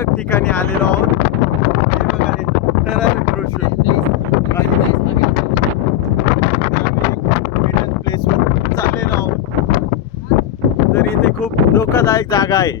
थरारक ठिकाणी आलेलो आहोत. हे बघा हे थरारक दृश्य. आम्ही हिडन प्लेसवर चाललेलो आहोत. तर इथे खूप धोकादायक जागा आहे.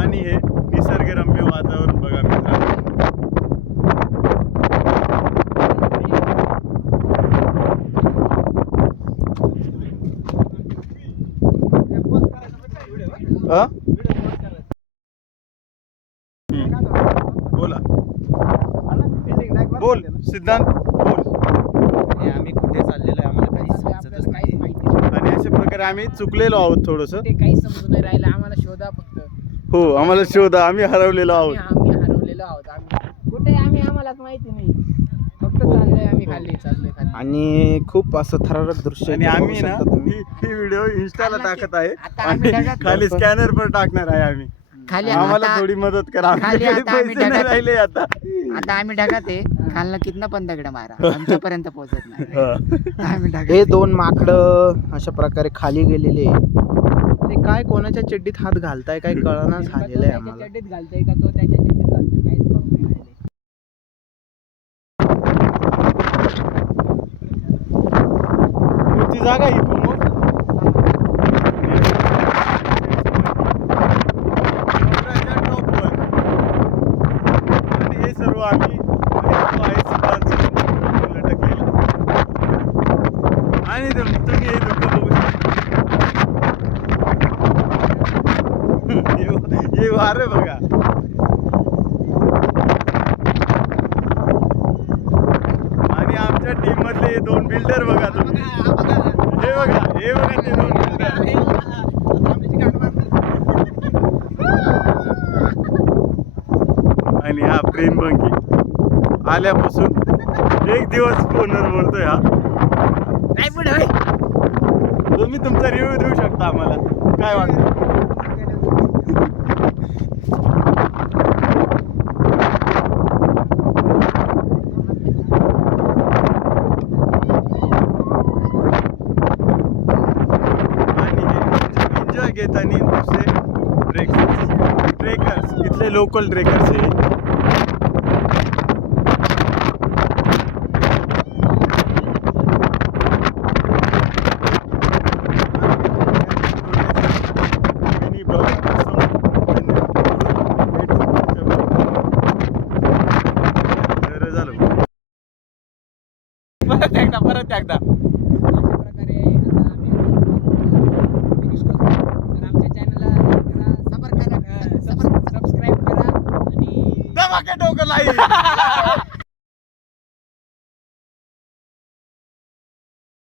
आणि हे निसर्गरम्य वातावरण बघा मित्रांनो. बोला बोल सिद्धांत बोल. आम्ही कुठे चाललेलो आहे आम्हाला काही समजतच नाही. आणि अशा प्रकारे आम्ही चुकलेलो आहोत थोडस. ते काही समजून नाही राहिलं. आम्हाला शोधा फक्त. हो आम्हाला शोधा. आम्ही हरवलेलो आहोत. आम्ही हरवलेलो आहोत. आम्ही कुठे आम्ही आम्हालाच माहिती नाही. फक्त चाललोय आम्ही खाली चाललोय खाली. आणि खूप असं थरारक दृश्य आणि इथे बघू आम्ही ना शकता तुम्ही. ही व्हिडिओ इंस्टाला टाकत आहे. आता आम्ही आणि ढगात खाली बसतो. स्कॅनर पण टाकणार आहे आम्ही. खाली आम्हाला आता- थोडी मदत करा. खाली आमच्याकडे आता आम्ही पैसे नाही ढगात- राहिले आता. आता आम्ही ढगात आहे. खालनं कितना पण दगड मारा आमच्यापर्यंत पोहोचत नाही. आम्ही ढगात हे आहे. दोन माकडं अशा प्रकारे खाली गेलेले आहे. ते काय कोणाच्या चड्डीत हात घालताय काय कळना झालेलं आहे त्याच्या आम्हाला. चड्डीत घालतोय का तो त्याच्या चड्डीत घालतोय काहीच कळून नाही राहिले. कोणती जागा ही पण मग? डोंगराच्या टॉपवर. आणि हे सर्व आम्ही तो आहे सिद्धांत लटकलेलं. आणि तुम्ही हे दुःख बघू शकता. हे वारे बघा. आणि आमच्या टीम मधले हे दोन बिल्डर बघा तुम्ही. हे बघा ते दोन बिल्डर. आणि हा प्रेम बंगी आल्यापासून एक दिवस फोनवर बोलतोय हा. नाही पुढे होय. तुम्ही तुमचा रिव्ह्यू देऊ शकता आम्हाला काय वाटतं. आणि एन्जॉय घेताना दुसरे ट्रेकर्स इथले लोकल ट्रेकर्स हे. मिनी ब्लॉग झालं. परत एकदा अशा प्रकारे आता आम्ही फिनिश करतो. तर आमच्या चॅनलला सबस्क्राईब करा आणि डोकं लाई.